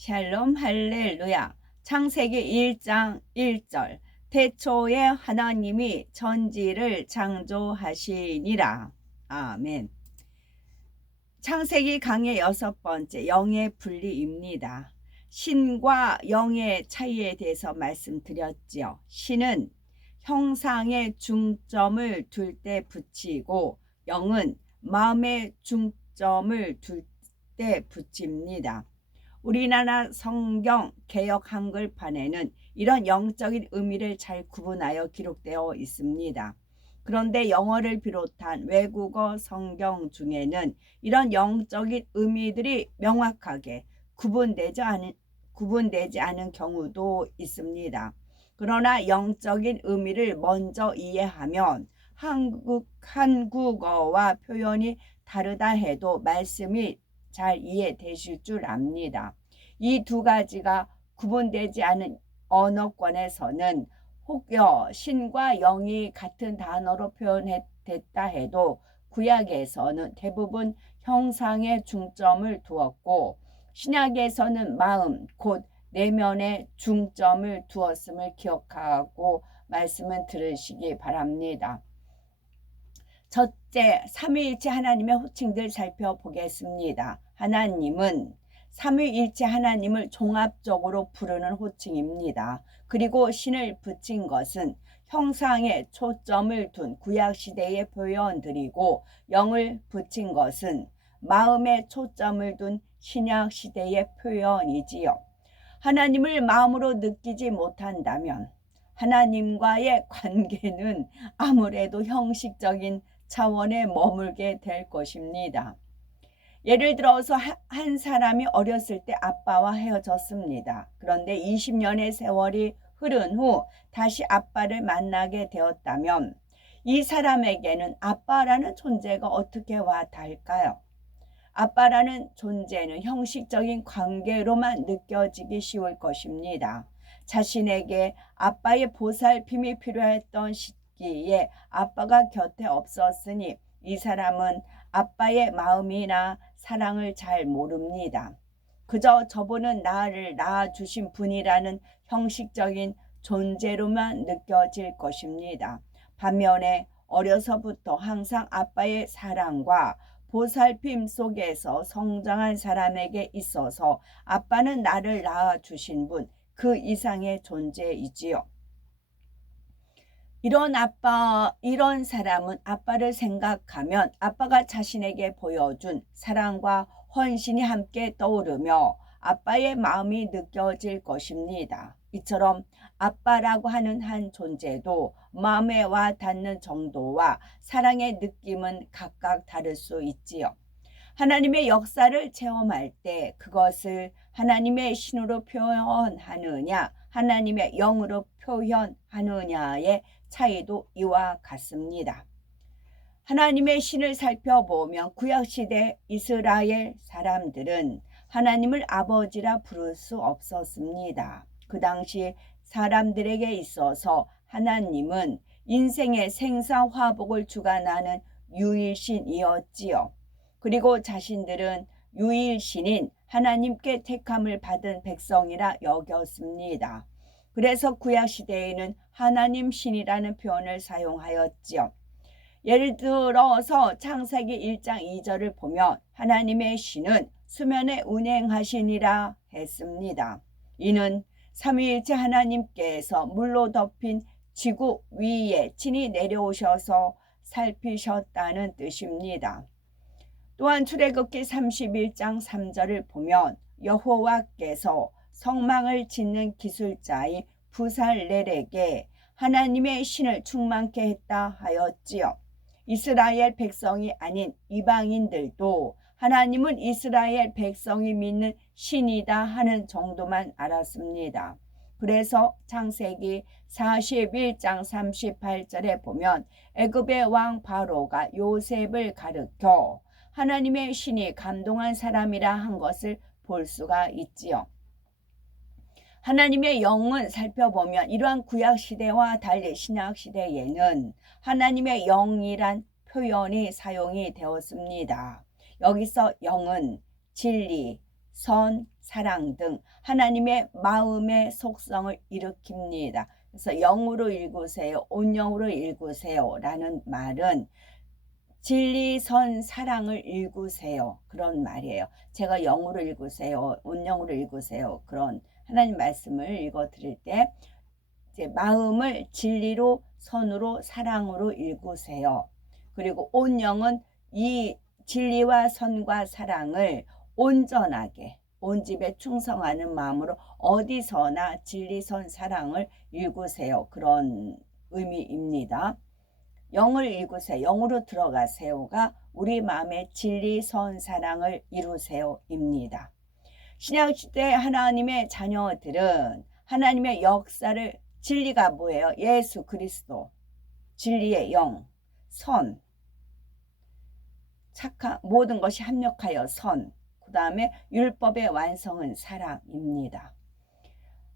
샬롬 할렐루야. 창세기 1장 1절. 태초에 하나님이 천지를 창조하시니라. 아멘. 창세기 강의 6번째, 영의 분리입니다. 신과 영의 차이에 대해서 말씀드렸지요. 신은 형상에 중점을 둘 때 붙이고 영은 마음에 중점을 둘 때 붙입니다. 우리나라 성경 개역 한글판에는 이런 영적인 의미를 잘 구분하여 기록되어 있습니다. 그런데 영어를 비롯한 외국어 성경 중에는 이런 영적인 의미들이 명확하게 구분되지 않은 경우도 있습니다. 그러나 영적인 의미를 먼저 이해하면 한국어와 표현이 다르다 해도 말씀이 잘 이해되실 줄 압니다. 이 두 가지가 구분되지 않은 언어권에서는 혹여 신과 영이 같은 단어로 표현됐다 해도 구약에서는 대부분 형상에 중점을 두었고 신약에서는 마음 곧 내면에 중점을 두었음을 기억하고 말씀을 들으시기 바랍니다. 첫째, 삼위일체 하나님의 호칭들 살펴보겠습니다. 하나님은 삼위일체 하나님을 종합적으로 부르는 호칭입니다. 그리고 신을 붙인 것은 형상에 초점을 둔 구약시대의 표현들이고 영을 붙인 것은 마음에 초점을 둔 신약시대의 표현이지요. 하나님을 마음으로 느끼지 못한다면 하나님과의 관계는 아무래도 형식적인 차원에 머물게 될 것입니다. 예를 들어서 한 사람이 어렸을 때 아빠와 헤어졌습니다. 그런데 20년의 세월이 흐른 후 다시 아빠를 만나게 되었다면 이 사람에게는 아빠라는 존재가 어떻게 와 닿을까요? 아빠라는 존재는 형식적인 관계로만 느껴지기 쉬울 것입니다. 자신에게 아빠의 보살핌이 필요했던 시기에 아빠가 곁에 없었으니 이 사람은 아빠의 마음이나 사랑을 잘 모릅니다. 그저 저분은 나를 낳아주신 분이라는 형식적인 존재로만 느껴질 것입니다. 반면에 어려서부터 항상 아빠의 사랑과 보살핌 속에서 성장한 사람에게 있어서 아빠는 나를 낳아주신 분, 그 이상의 존재이지요. 이런 사람은 아빠를 생각하면 아빠가 자신에게 보여준 사랑과 헌신이 함께 떠오르며 아빠의 마음이 느껴질 것입니다. 이처럼 아빠라고 하는 한 존재도 마음에 와 닿는 정도와 사랑의 느낌은 각각 다를 수 있지요. 하나님의 역사를 체험할 때 그것을 하나님의 신으로 표현하느냐 하나님의 영으로 표현하느냐의 차이도 이와 같습니다. 하나님의 신을 살펴보면 구약시대 이스라엘 사람들은 하나님을 아버지라 부를 수 없었습니다. 그 당시 사람들에게 있어서 하나님은 인생의 생사화복을 주관하는 유일신이었지요. 그리고 자신들은 유일신인 하나님께 택함을 받은 백성이라 여겼습니다. 그래서 구약시대에는 하나님 신이라는 표현을 사용하였지요. 예를 들어서 창세기 1장 2절을 보면 하나님의 신은 수면에 운행하시니라 했습니다. 이는 삼위일체 하나님께서 물로 덮인 지구 위에 친히 내려오셔서 살피셨다는 뜻입니다. 또한 출애굽기 31장 3절을 보면 여호와께서 성망을 짓는 기술자인 부살렐에게 하나님의 신을 충만케 했다 하였지요. 이스라엘 백성이 아닌 이방인들도 하나님은 이스라엘 백성이 믿는 신이다 하는 정도만 알았습니다. 그래서 창세기 41장 38절에 보면 애굽의 왕 바로가 요셉을 가르쳐 하나님의 신이 감동한 사람이라 한 것을 볼 수가 있지요. 하나님의 영은 살펴보면 이러한 구약시대와 달리 신약시대에는 하나님의 영이란 표현이 사용이 되었습니다. 여기서 영은 진리, 선, 사랑 등 하나님의 마음의 속성을 일으킵니다. 그래서 영으로 읽으세요, 온영으로 읽으세요 라는 말은 진리, 선, 사랑을 읽으세요 그런 말이에요. 제가 영으로 읽으세요, 온영으로 읽으세요 그런 하나님 말씀을 읽어 드릴 때 이제 마음을 진리로, 선으로, 사랑으로 읽으세요. 그리고 온영은 이 진리와 선과 사랑을 온전하게 온 집에 충성하는 마음으로 어디서나 진리, 선, 사랑을 읽으세요 그런 의미입니다. 영을 읽으세요, 영으로 들어가세요가 우리 마음의 진리, 선, 사랑을 이루세요입니다. 신약시대 하나님의 자녀들은 하나님의 역사를, 진리가 뭐예요? 예수 그리스도, 진리의 영, 선, 착한 모든 것이 합력하여 선, 그 다음에 율법의 완성은 사랑입니다.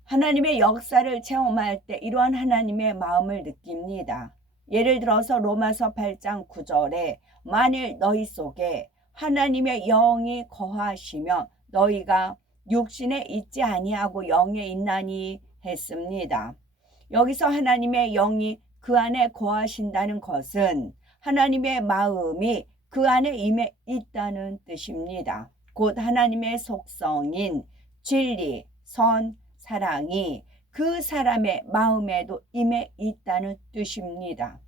하나님의 역사를 체험할 때 이러한 하나님의 마음을 느낍니다. 예를 들어서 로마서 8장 9절에 만일 너희 속에 하나님의 영이 거하시면 너희가 육신에 있지 아니하고 영에 있나니 했습니다. 여기서 하나님의 영이 그 안에 거하신다는 것은 하나님의 마음이 그 안에 임해 있다는 뜻입니다. 곧 하나님의 속성인 진리, 선, 사랑이 그 사람의 마음에도 임해 있다는 뜻입니다.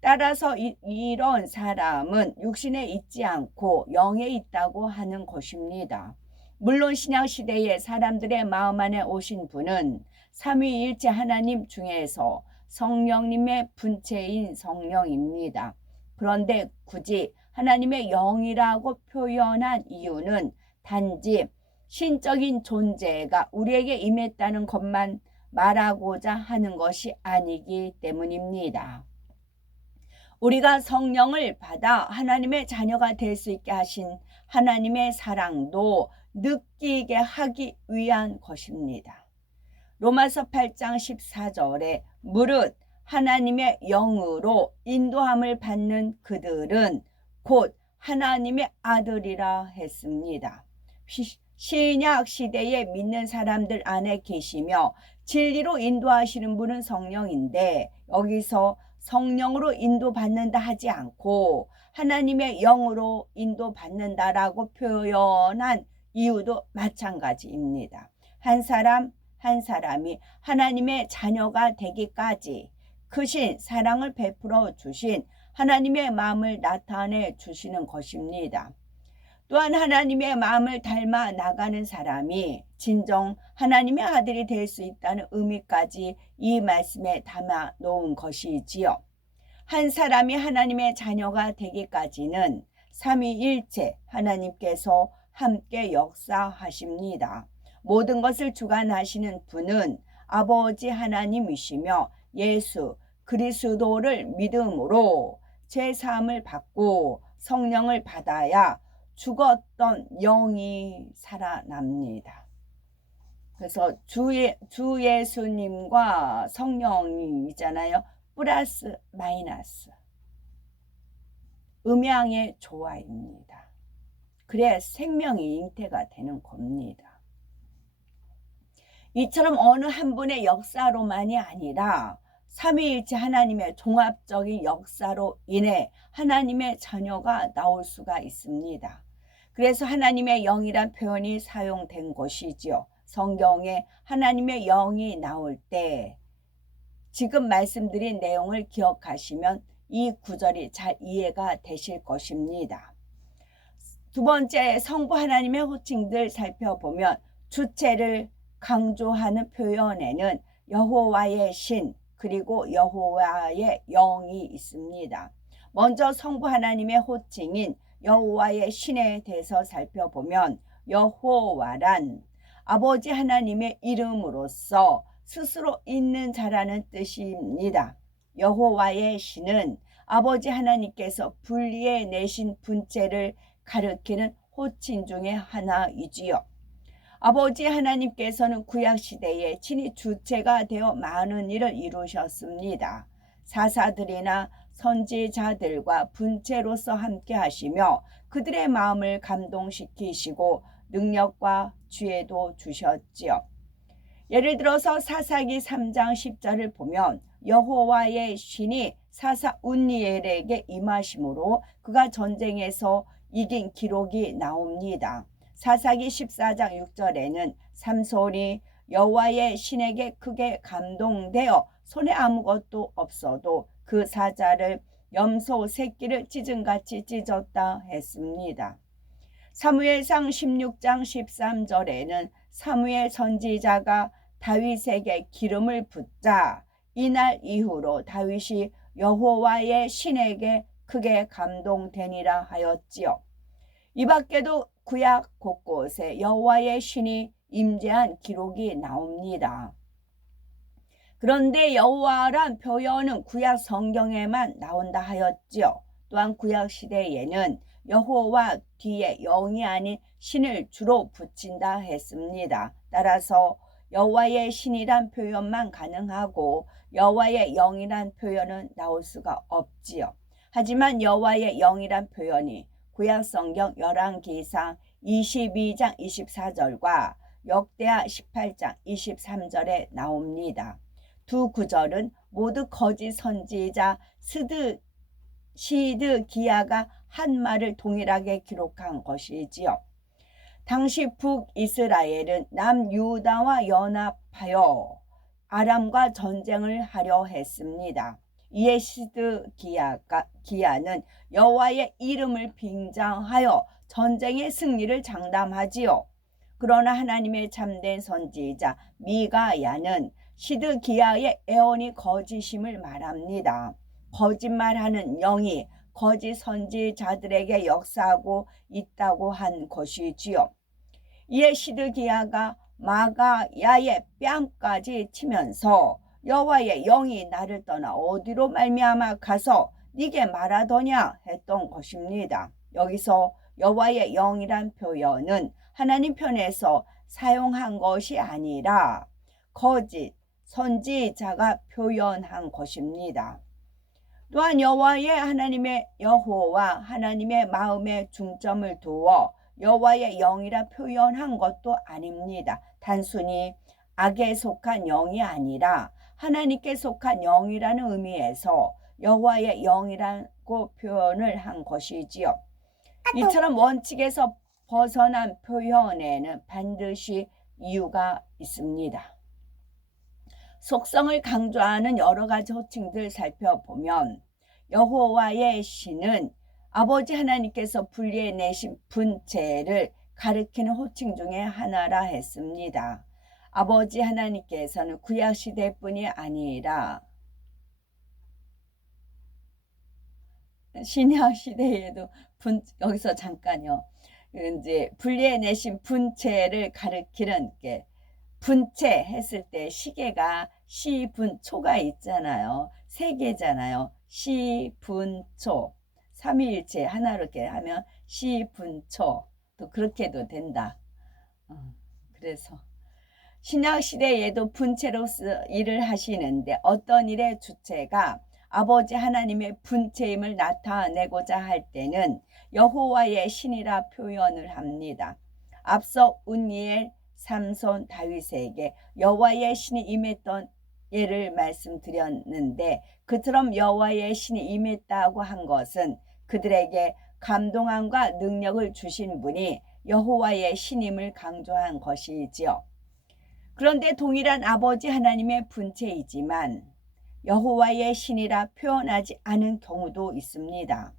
따라서 이런 사람은 육신에 있지 않고 영에 있다고 하는 것입니다. 물론 신약시대의 사람들의 마음 안에 오신 분은 삼위일체 하나님 중에서 성령님의 분체인 성령입니다. 그런데 굳이 하나님의 영이라고 표현한 이유는 단지 신적인 존재가 우리에게 임했다는 것만 말하고자 하는 것이 아니기 때문입니다. 우리가 성령을 받아 하나님의 자녀가 될 수 있게 하신 하나님의 사랑도 느끼게 하기 위한 것입니다. 로마서 8장 14절에 무릇 하나님의 영으로 인도함을 받는 그들은 곧 하나님의 아들이라 했습니다. 신약 시대에 믿는 사람들 안에 계시며 진리로 인도하시는 분은 성령인데 여기서 성령으로 인도받는다 하지 않고 하나님의 영으로 인도받는다라고 표현한 이유도 마찬가지입니다. 한 사람 한 사람이 하나님의 자녀가 되기까지 크신 사랑을 베풀어 주신 하나님의 마음을 나타내 주시는 것입니다. 또한 하나님의 마음을 닮아 나가는 사람이 진정 하나님의 아들이 될 수 있다는 의미까지 이 말씀에 담아 놓은 것이지요. 한 사람이 하나님의 자녀가 되기까지는 삼위일체 하나님께서 함께 역사하십니다. 모든 것을 주관하시는 분은 아버지 하나님이시며 예수 그리스도를 믿음으로 죄사함을 받고 성령을 받아야 죽었던 영이 살아납니다. 그래서 주 예수님과 성령이잖아요. 플러스 마이너스 음양의 조화입니다. 그래야 생명이 잉태가 되는 겁니다. 이처럼 어느 한 분의 역사로만이 아니라 삼위일체 하나님의 종합적인 역사로 인해 하나님의 자녀가 나올 수가 있습니다. 그래서 하나님의 영이란 표현이 사용된 것이지요. 성경에 하나님의 영이 나올 때 지금 말씀드린 내용을 기억하시면 이 구절이 잘 이해가 되실 것입니다. 두 번째, 성부 하나님의 호칭들 살펴보면 주체를 강조하는 표현에는 여호와의 신 그리고 여호와의 영이 있습니다. 먼저 성부 하나님의 호칭인 여호와의 신에 대해서 살펴보면 여호와란 아버지 하나님의 이름으로서 스스로 있는 자라는 뜻입니다. 여호와의 신은 아버지 하나님께서 분리해 내신 분체를 가리키는 호칭 중에 하나이지요. 아버지 하나님께서는 구약시대에 친히 주체가 되어 많은 일을 이루셨습니다. 사사들이나 선지자들과 분체로서 함께 하시며 그들의 마음을 감동시키시고 능력과 지혜도 주셨지요. 예를 들어서 사사기 3장 10절을 보면 여호와의 신이 사사 운니엘에게 임하심으로 그가 전쟁에서 이긴 기록이 나옵니다. 사사기 14장 6절에는 삼손이 여호와의 신에게 크게 감동되어 손에 아무것도 없어도 그 사자를 염소 새끼를 찢은같이 찢었다 했습니다. 사무엘상 16장 13절에는 사무엘 선지자가 다윗에게 기름을 붓자 이날 이후로 다윗이 여호와의 신에게 크게 감동되니라 하였지요. 이 밖에도 구약 곳곳에 여호와의 신이 임재한 기록이 나옵니다. 그런데 여호와란 표현은 구약 성경에만 나온다 하였지요. 또한 구약 시대에는 여호와 뒤에 영이 아닌 신을 주로 붙인다 했습니다. 따라서 여호와의 신이란 표현만 가능하고 여호와의 영이란 표현은 나올 수가 없지요. 하지만 여호와의 영이란 표현이 구약 성경 열왕기상 22장 24절과 역대하 18장 23절에 나옵니다. 두 구절은 모두 거짓 선지자 시드기야가 한 말을 동일하게 기록한 것이지요. 당시 북이스라엘은 남유다와 연합하여 아람과 전쟁을 하려 했습니다. 이에 시드기야는 여호와의 이름을 빙자하여 전쟁의 승리를 장담하지요. 그러나 하나님의 참된 선지자 미가야는 시드기야의 애언이 거짓임을 말합니다. 거짓말하는 영이 거짓 선지자들에게 역사하고 있다고 한 것이지요. 이에 시드기야가 마가야의 뺨까지 치면서 여호와의 영이 나를 떠나 어디로 말미암아 가서 네게 말하더냐 했던 것입니다. 여기서 여호와의 영이란 표현은 하나님 편에서 사용한 것이 아니라 거짓 선지자가 표현한 것입니다. 또한 여호와 하나님의 마음에 중점을 두어 여호와의 영이라 표현한 것도 아닙니다. 단순히 악에 속한 영이 아니라 하나님께 속한 영이라는 의미에서 여호와의 영이라고 표현을 한 것이지요. 이처럼 원칙에서 벗어난 표현에는 반드시 이유가 있습니다. 속성을 강조하는 여러 가지 호칭들 살펴보면 여호와의 신은 아버지 하나님께서 분리해내신 분체를 가리키는 호칭 중에 하나라 했습니다. 아버지 하나님께서는 구약시대뿐이 아니라 신약시대에도 여기서 잠깐요. 이제 분리해내신 분체를 가리키는 게 분체 했을 때 시계가 시분초가 있잖아요. 세 개잖아요. 시분초. 삼위일체 하나로 이렇게 하면 시분초. 또 그렇게도 된다. 그래서 신약 시대에도 분체로서 일을 하시는데 어떤 일의 주체가 아버지 하나님의 분체임을 나타내고자 할 때는 여호와의 신이라 표현을 합니다. 앞서 운니엘, 삼손, 다윗에게 여호와의 신이 임했던 예를 말씀드렸는데 그처럼 여호와의 신이 임했다고 한 것은 그들에게 감동함과 능력을 주신 분이 여호와의 신임을 강조한 것이지요. 그런데 동일한 아버지 하나님의 분체이지만 여호와의 신이라 표현하지 않은 경우도 있습니다.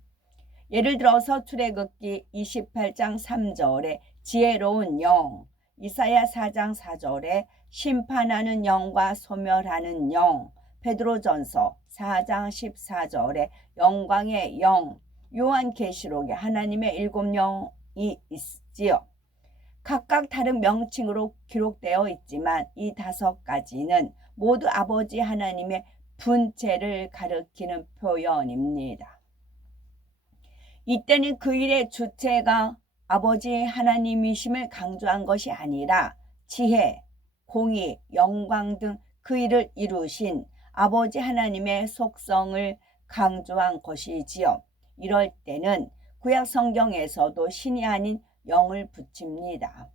예를 들어서 출애굽기 28장 3절에 지혜로운 영, 이사야 4장 4절에 심판하는 영과 소멸하는 영, 베드로전서 4장 14절에 영광의 영, 요한계시록에 하나님의 7영이 있지요. 각각 다른 명칭으로 기록되어 있지만 이 5가지는 모두 아버지 하나님의 분체를 가리키는 표현입니다. 이때는 그 일의 주체가 아버지 하나님이심을 강조한 것이 아니라 지혜, 공의, 영광 등 그 일을 이루신 아버지 하나님의 속성을 강조한 것이지요. 이럴 때는 구약 성경에서도 신이 아닌 영을 붙입니다.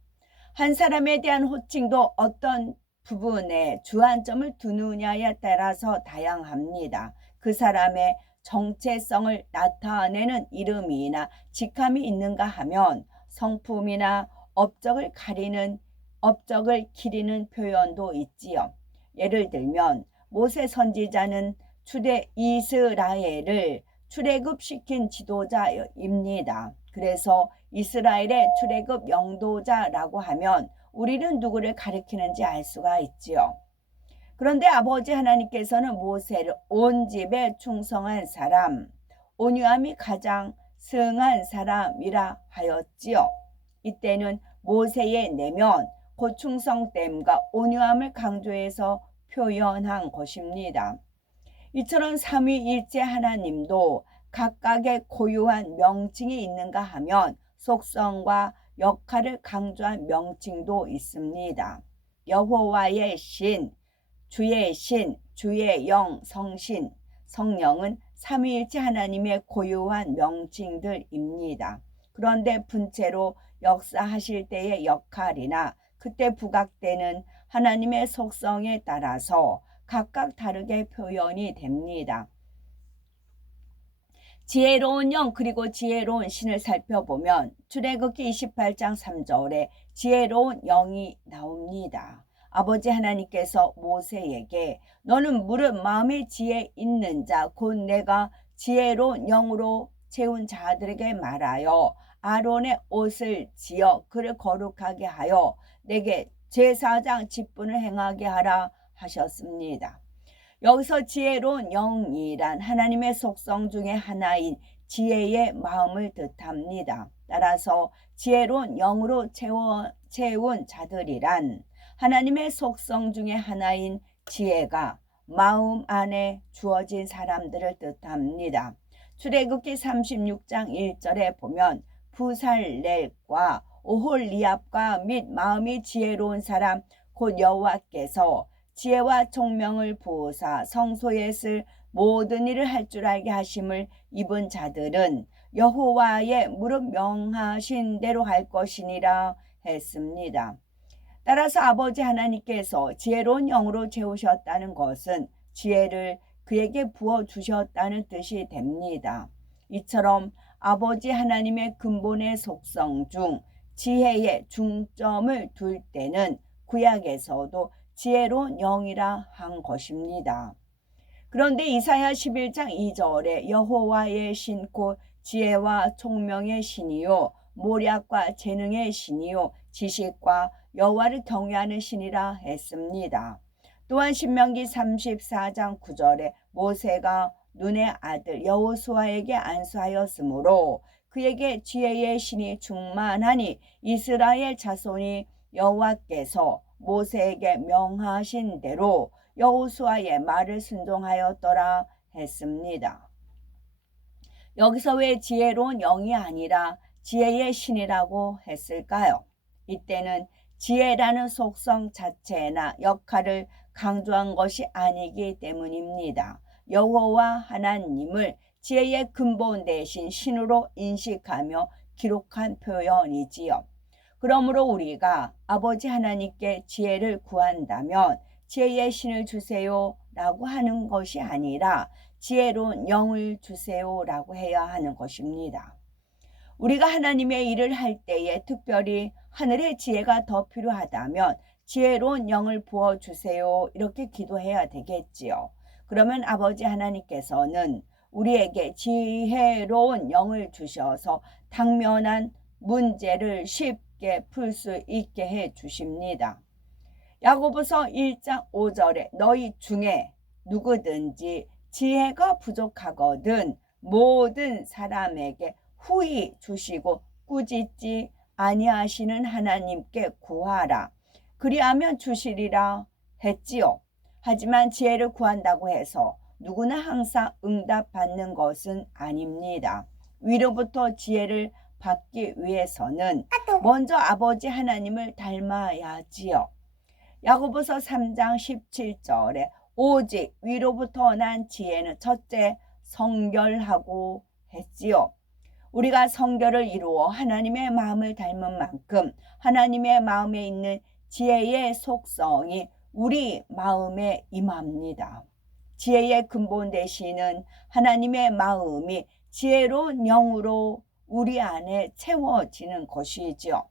한 사람에 대한 호칭도 어떤 부분에 주안점을 두느냐에 따라서 다양합니다. 그 사람의 정체성을 나타내는 이름이나 직함이 있는가 하면 성품이나 업적을 기리는 표현도 있지요. 예를 들면 모세 선지자는 주대 이스라엘을 출애굽시킨 지도자입니다. 그래서 이스라엘의 출애굽 영도자라고 하면 우리는 누구를 가리키는지 알 수가 있지요. 그런데 아버지 하나님께서는 모세를 온 집에 충성한 사람, 온유함이 가장 승한 사람이라 하였지요. 이때는 모세의 내면, 곧 충성됨과 온유함을 강조해서 표현한 것입니다. 이처럼 삼위일체 하나님도 각각의 고유한 명칭이 있는가 하면 속성과 역할을 강조한 명칭도 있습니다. 여호와의 신, 주의 영, 성신, 성령은 삼위일체 하나님의 고유한 명칭들입니다. 그런데 분체로 역사하실 때의 역할이나 그때 부각되는 하나님의 속성에 따라서 각각 다르게 표현이 됩니다. 지혜로운 영 그리고 지혜로운 신을 살펴보면 출애굽기 28장 3절에 지혜로운 영이 나옵니다. 아버지 하나님께서 모세에게 너는 무릇 마음에 지혜 있는 자 곧 내가 지혜로운 영으로 채운 자들에게 말하여 아론의 옷을 지어 그를 거룩하게 하여 내게 제사장 직분을 행하게 하라 하셨습니다. 여기서 지혜로운 영이란 하나님의 속성 중에 하나인 지혜의 마음을 뜻합니다. 따라서 지혜로운 영으로 채운 자들이란 하나님의 속성 중에 하나인 지혜가 마음 안에 주어진 사람들을 뜻합니다. 출애굽기 36장 1절에 보면 부살렐과 오홀리압과 및 마음이 지혜로운 사람 곧 여호와께서 지혜와 총명을 부으사 성소에 쓸 모든 일을 할 줄 알게 하심을 입은 자들은 여호와의 무릇 명하신 대로 할 것이니라 했습니다. 따라서 아버지 하나님께서 지혜로운 영으로 채우셨다는 것은 지혜를 그에게 부어주셨다는 뜻이 됩니다. 이처럼 아버지 하나님의 근본의 속성 중 지혜에 중점을 둘 때는 구약에서도 지혜로운 영이라 한 것입니다. 그런데 이사야 11장 2절에 여호와의 신 곧 지혜와 총명의 신이요 모략과 재능의 신이요 지식과 여호와를 경외하는 신이라 했습니다. 또한 신명기 34장 9절에 모세가 눈의 아들 여호수아에게 안수하였으므로 그에게 지혜의 신이 충만하니 이스라엘 자손이 여호와께서 모세에게 명하신 대로 여호수아의 말을 순종하였더라 했습니다. 여기서 왜 지혜로운 영이 아니라 지혜의 신이라고 했을까요? 이때는 지혜라는 속성 자체나 역할을 강조한 것이 아니기 때문입니다. 여호와 하나님을 지혜의 근본 대신 신으로 인식하며 기록한 표현이지요. 그러므로 우리가 아버지 하나님께 지혜를 구한다면 지혜의 신을 주세요 라고 하는 것이 아니라 지혜로운 영을 주세요 라고 해야 하는 것입니다. 우리가 하나님의 일을 할 때에 특별히 하늘의 지혜가 더 필요하다면 지혜로운 영을 부어주세요 이렇게 기도해야 되겠지요. 그러면 아버지 하나님께서는 우리에게 지혜로운 영을 주셔서 당면한 문제를 쉽게 풀 수 있게 해 주십니다. 야고보서 1장 5절에 너희 중에 누구든지 지혜가 부족하거든 모든 사람에게 후히 주시고 꾸짖지 아니하시는 하나님께 구하라. 그리하면 주시리라 했지요. 하지만 지혜를 구한다고 해서 누구나 항상 응답받는 것은 아닙니다. 위로부터 지혜를 받기 위해서는 먼저 아버지 하나님을 닮아야지요. 야고보서 3장 17절에 오직 위로부터 난 지혜는 첫째 성결하고 했지요. 우리가 성결을 이루어 하나님의 마음을 닮은 만큼 하나님의 마음에 있는 지혜의 속성이 우리 마음에 임합니다. 지혜의 근본 되시는 하나님의 마음이 지혜로운 영으로 우리 안에 채워지는 것이지요.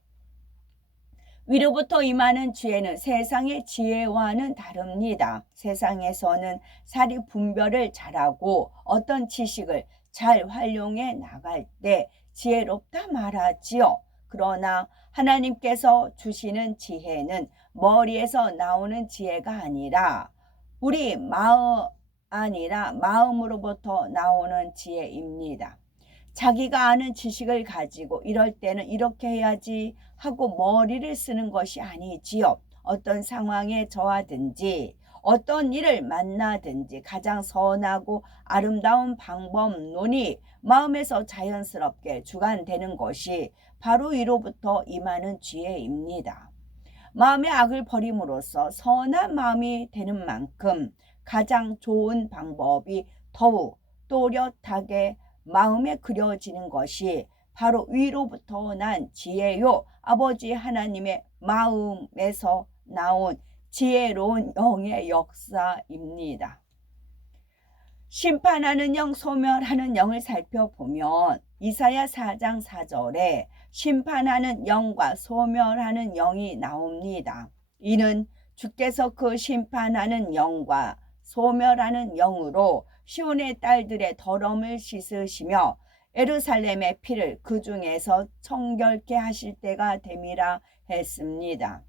위로부터 임하는 지혜는 세상의 지혜와는 다릅니다. 세상에서는 사리 분별을 잘하고 어떤 지식을 잘 활용해 나갈 때 지혜롭다 말하지요. 그러나 하나님께서 주시는 지혜는 머리에서 나오는 지혜가 아니라 우리 마음으로부터 나오는 지혜입니다. 자기가 아는 지식을 가지고 이럴 때는 이렇게 해야지 하고 머리를 쓰는 것이 아니지요. 어떤 상황에 처하든지 어떤 일을 만나든지 가장 선하고 아름다운 방법론이 마음에서 자연스럽게 주관되는 것이 바로 이로부터 임하는 지혜입니다. 마음의 악을 버림으로써 선한 마음이 되는 만큼 가장 좋은 방법이 더욱 또렷하게 마음에 그려지는 것이 바로 위로부터 난 지혜요 아버지 하나님의 마음에서 나온 지혜로운 영의 역사입니다. 심판하는 영, 소멸하는 영을 살펴보면 이사야 4장 4절에 심판하는 영과 소멸하는 영이 나옵니다. 이는 주께서 그 심판하는 영과 소멸하는 영으로 시온의 딸들의 더러움을 씻으시며 예루살렘의 피를 그 중에서 청결케 하실 때가 됨이라 했습니다.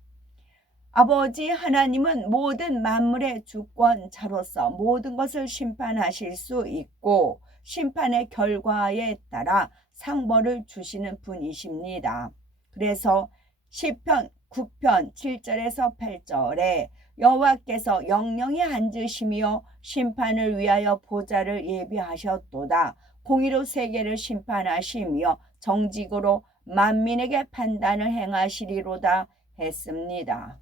아버지 하나님은 모든 만물의 주권자로서 모든 것을 심판하실 수 있고 심판의 결과에 따라 상벌을 주시는 분이십니다. 그래서 시편 9편 7절에서 8절에 여호와께서 영영히 앉으시며 심판을 위하여 보좌를 예비하셨도다. 공의로 세계를 심판하시며 정직으로 만민에게 판단을 행하시리로다 했습니다.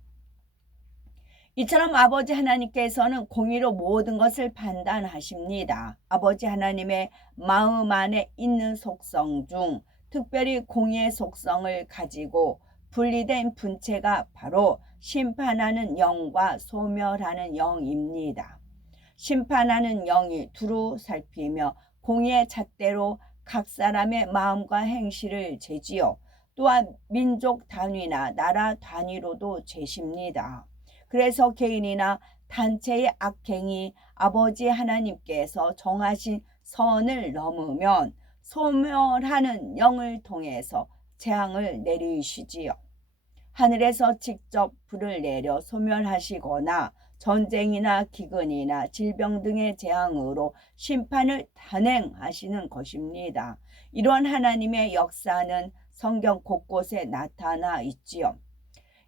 이처럼 아버지 하나님께서는 공의로 모든 것을 판단하십니다. 아버지 하나님의 마음 안에 있는 속성 중 특별히 공의의 속성을 가지고 분리된 분체가 바로 심판하는 영과 소멸하는 영입니다. 심판하는 영이 두루 살피며 공의의 잣대로 각 사람의 마음과 행실을 재지요. 또한 민족 단위나 나라 단위로도 재십니다. 그래서 개인이나 단체의 악행이 아버지 하나님께서 정하신 선을 넘으면 소멸하는 영을 통해서 재앙을 내리시지요. 하늘에서 직접 불을 내려 소멸하시거나 전쟁이나 기근이나 질병 등의 재앙으로 심판을 단행하시는 것입니다. 이런 하나님의 역사는 성경 곳곳에 나타나 있지요.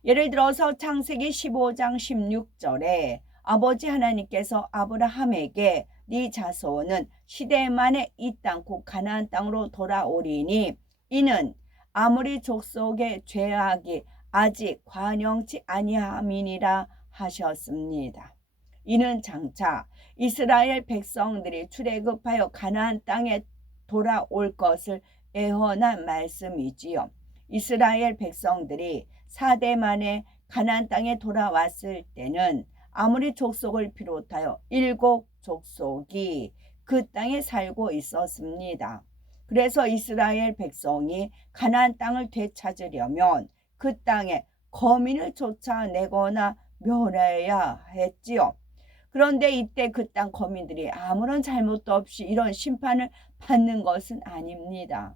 예를 들어서 창세기 15장 16절에 아버지 하나님께서 아브라함에게 네 자손은 시대 만에 이 땅 곧 가나안 땅으로 돌아오리니 이는 아무리 족속의 죄악이 아직 관영치 아니함이니라 하셨습니다. 이는 장차 이스라엘 백성들이 출애굽하여 가나안 땅에 돌아올 것을 예언한 말씀이지요. 이스라엘 백성들이 4대 만에 가나안 땅에 돌아왔을 때는 아무리 족속을 비롯하여 7 족속이 그 땅에 살고 있었습니다. 그래서 이스라엘 백성이 가나안 땅을 되찾으려면 그 땅에 거민을 쫓아내거나 멸해야 했지요. 그런데 이때 그 땅 거민들이 아무런 잘못도 없이 이런 심판을 받는 것은 아닙니다.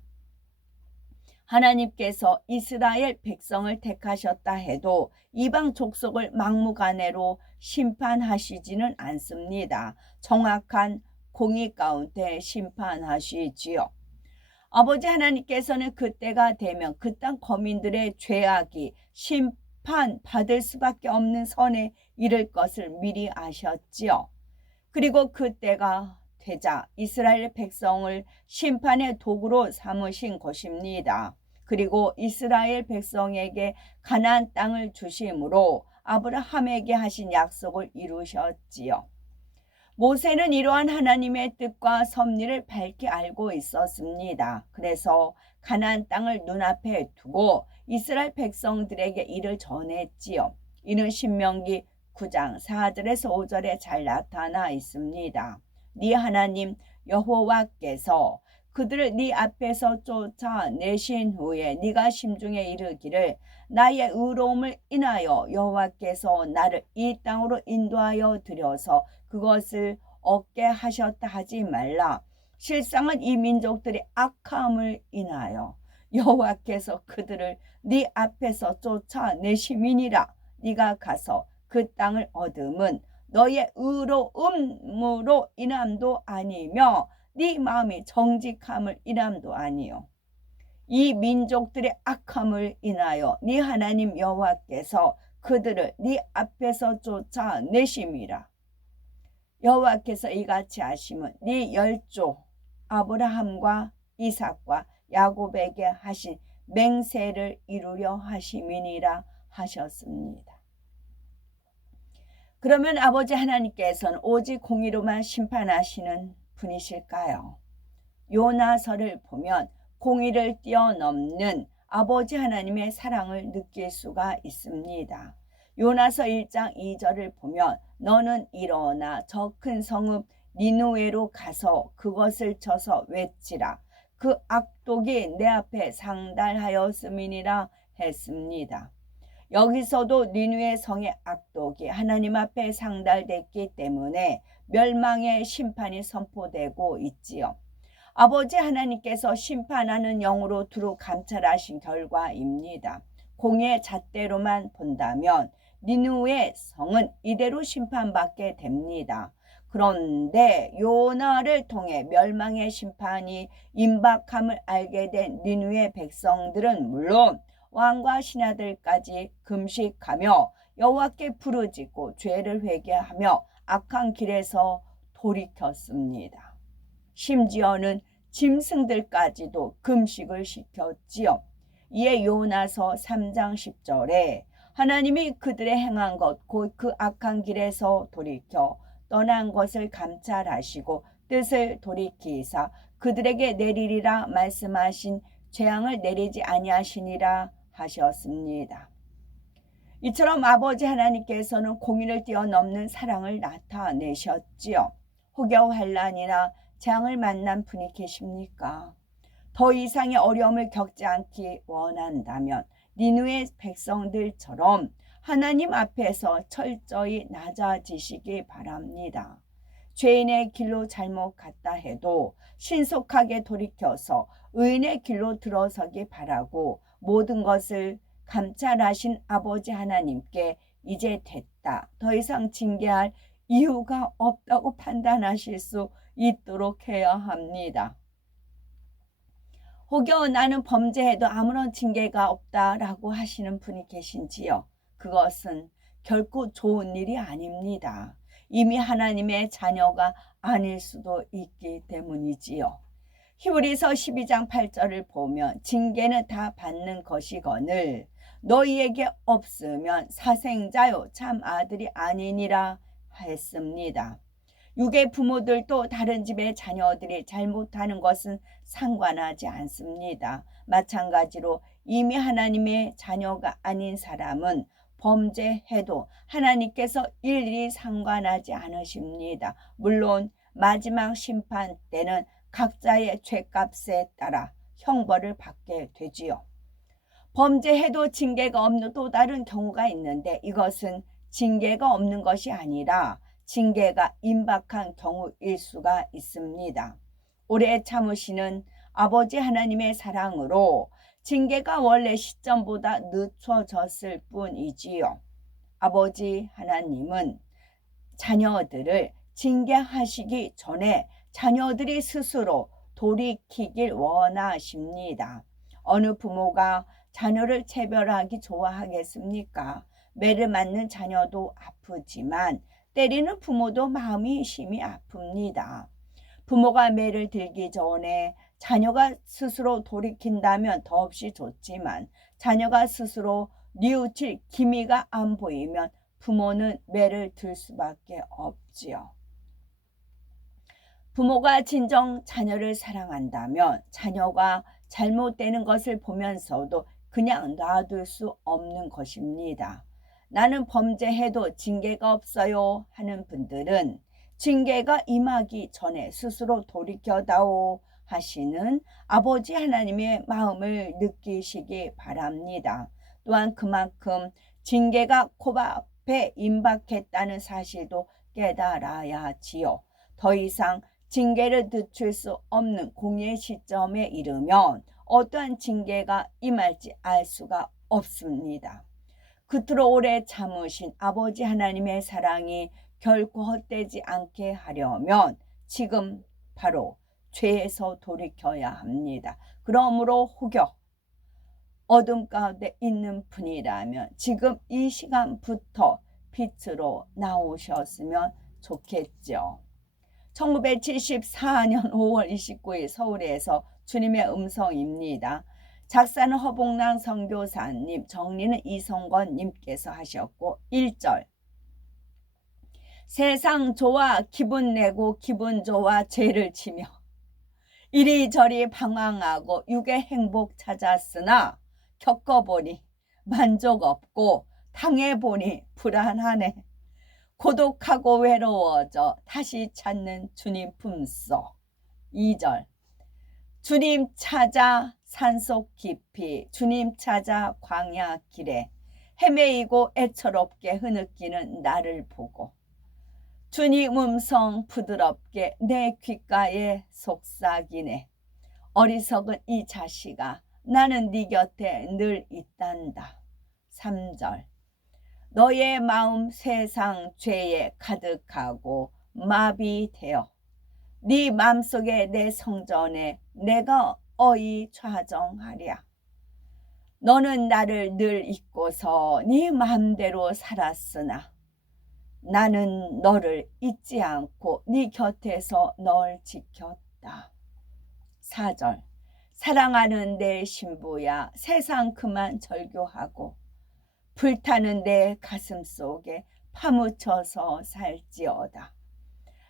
하나님께서 이스라엘 백성을 택하셨다 해도 이방 족속을 막무가내로 심판하시지는 않습니다. 정확한 공의 가운데 심판하시지요. 아버지 하나님께서는 그때가 되면 그 땅 거민들의 죄악이 심판받을 수밖에 없는 선에 이를 것을 미리 아셨지요. 그리고 그때가 되자 이스라엘 백성을 심판의 도구로 삼으신 것입니다. 그리고 이스라엘 백성에게 가나안 땅을 주심으로 아브라함에게 하신 약속을 이루셨지요. 모세는 이러한 하나님의 뜻과 섭리를 밝게 알고 있었습니다. 그래서 가나안 땅을 눈앞에 두고 이스라엘 백성들에게 이를 전했지요. 이는 신명기 9장 4절에서 5절에 잘 나타나 있습니다. 네 하나님 여호와께서 그들을 네 앞에서 쫓아내신 후에 네가 심중에 이르기를 나의 의로움을 인하여 여호와께서 나를 이 땅으로 인도하여 들여서 그것을 얻게 하셨다 하지 말라. 실상은 이 민족들이 악함을 인하여 여호와께서 그들을 네 앞에서 쫓아내심이니라. 네가 가서 그 땅을 얻음은 너의 의로움으로 인함도 아니며 네 마음이 정직함을 인함도 아니요 이 민족들의 악함을 인하여 네 하나님 여호와께서 그들을 네 앞에서 쫓아내심이라. 여호와께서 이같이 하심은 네 열조 아브라함과 이삭과 야곱에게 하신 맹세를 이루려 하심이니라 하셨습니다. 그러면 아버지 하나님께서는 오직 공의로만 심판하시는 분이실까요? 요나서를 보면 공의를 뛰어넘는 아버지 하나님의 사랑을 느낄 수가 있습니다. 요나서 1장 2절을 보면 너는 일어나 저 큰 성읍 니느웨로 가서 그것을 쳐서 외치라. 그 악독이 내 앞에 상달하였음이니라 했습니다. 여기서도 니느웨 성의 악독이 하나님 앞에 상달됐기 때문에 멸망의 심판이 선포되고 있지요. 아버지 하나님께서 심판하는 영으로 두루 감찰하신 결과입니다. 공의 잣대로만 본다면 니느웨 성은 이대로 심판받게 됩니다. 그런데 요나를 통해 멸망의 심판이 임박함을 알게 된 니느웨 백성들은 물론 왕과 신하들까지 금식하며 여호와께 부르짖고 죄를 회개하며 악한 길에서 돌이켰습니다. 심지어는 짐승들까지도 금식을 시켰지요. 이에 요나서 3장 10절에 하나님이 그들의 행한 것 곧 그 악한 길에서 돌이켜 떠난 것을 감찰하시고 뜻을 돌이키사 그들에게 내리리라 말씀하신 재앙을 내리지 아니하시니라 하셨습니다. 이처럼 아버지 하나님께서는 공의를 뛰어넘는 사랑을 나타내셨지요. 혹여 환난이나 재앙을 만난 분이 계십니까? 더 이상의 어려움을 겪지 않기 원한다면 니느웨 백성들처럼 하나님 앞에서 철저히 낮아지시기 바랍니다. 죄인의 길로 잘못 갔다 해도 신속하게 돌이켜서 의인의 길로 들어서기 바라고 모든 것을 감찰하신 아버지 하나님께 이제 됐다, 더 이상 징계할 이유가 없다고 판단하실 수 있도록 해야 합니다. 혹여 나는 범죄해도 아무런 징계가 없다라고 하시는 분이 계신지요? 그것은 결코 좋은 일이 아닙니다. 이미 하나님의 자녀가 아닐 수도 있기 때문이지요. 히브리서 12장 8절을 보면 징계는 다 받는 것이거늘 너희에게 없으면 사생자요 참 아들이 아니니라 했습니다. 육의 부모들도 다른 집의 자녀들이 잘못하는 것은 상관하지 않습니다. 마찬가지로 이미 하나님의 자녀가 아닌 사람은 범죄해도 하나님께서 일일이 상관하지 않으십니다. 물론 마지막 심판 때는 각자의 죄값에 따라 형벌을 받게 되지요. 범죄해도 징계가 없는 또 다른 경우가 있는데 이것은 징계가 없는 것이 아니라 징계가 임박한 경우일 수가 있습니다. 오래 참으시는 아버지 하나님의 사랑으로 징계가 원래 시점보다 늦춰졌을 뿐이지요. 아버지 하나님은 자녀들을 징계하시기 전에 자녀들이 스스로 돌이키길 원하십니다. 어느 부모가 자녀를 체벌하기 좋아하겠습니까? 매를 맞는 자녀도 아프지만 때리는 부모도 마음이 심히 아픕니다. 부모가 매를 들기 전에 자녀가 스스로 돌이킨다면 더없이 좋지만 자녀가 스스로 뉘우칠 기미가 안 보이면 부모는 매를 들 수밖에 없지요. 부모가 진정 자녀를 사랑한다면 자녀가 잘못되는 것을 보면서도 그냥 놔둘 수 없는 것입니다. 나는 범죄해도 징계가 없어요 하는 분들은 징계가 임하기 전에 스스로 돌이켜다오 하시는 아버지 하나님의 마음을 느끼시기 바랍니다. 또한 그만큼 징계가 코앞에 임박했다는 사실도 깨달아야 지요. 더 이상 징계를 늦출 수 없는 공의의 시점에 이르면 어떠한 징계가 임할지 알 수가 없습니다. 그토록 오래 참으신 아버지 하나님의 사랑이 결코 헛되지 않게 하려면 지금 바로 죄에서 돌이켜야 합니다. 그러므로 혹여 어둠 가운데 있는 분이라면 지금 이 시간부터 빛으로 나오셨으면 좋겠죠. 1974년 5월 29일 서울에서 주님의 음성입니다. 작사는 허봉랑 선교사님, 정리는 이성권님께서 하셨고 1절 세상 좋아 기분 내고 기분 좋아 죄를 지며 이리저리 방황하고 육의 행복 찾았으나 겪어보니 만족 없고 당해보니 불안하네. 고독하고 외로워져 다시 찾는 주님 품속. 2절 주님 찾아 산속 깊이 주님 찾아 광야 길에 헤매이고 애처롭게 흐느끼는 나를 보고 주님 음성 부드럽게 내 귓가에 속삭이네. 어리석은 이 자식아 나는 네 곁에 늘 있단다. 3절 너의 마음 세상 죄에 가득하고 마비되어 네 마음속에 내 성전에 내가 어이 좌정하랴. 너는 나를 늘 잊고서 네 마음대로 살았으나 나는 너를 잊지 않고 네 곁에서 널 지켰다. 4절 사랑하는 내 신부야 세상 그만 절교하고 불타는 내 가슴 속에 파묻혀서 살지어다.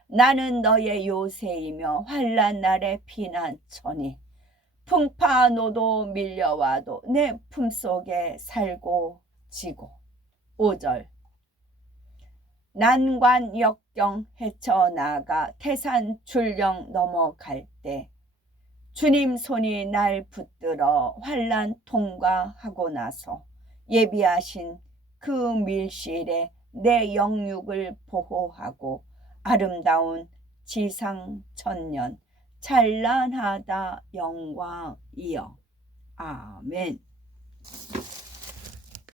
나는 너의 요새이며 환난 날의 피난처니 풍파노도 밀려와도 내 품속에 살고 지고. 5절 난관 역경 헤쳐나가 태산 출령 넘어갈 때 주님 손이 날 붙들어 환난 통과하고 나서 예비하신 그 밀실에 내 영육을 보호하고 아름다운 지상천년 찬란하다 영광이여. 아멘.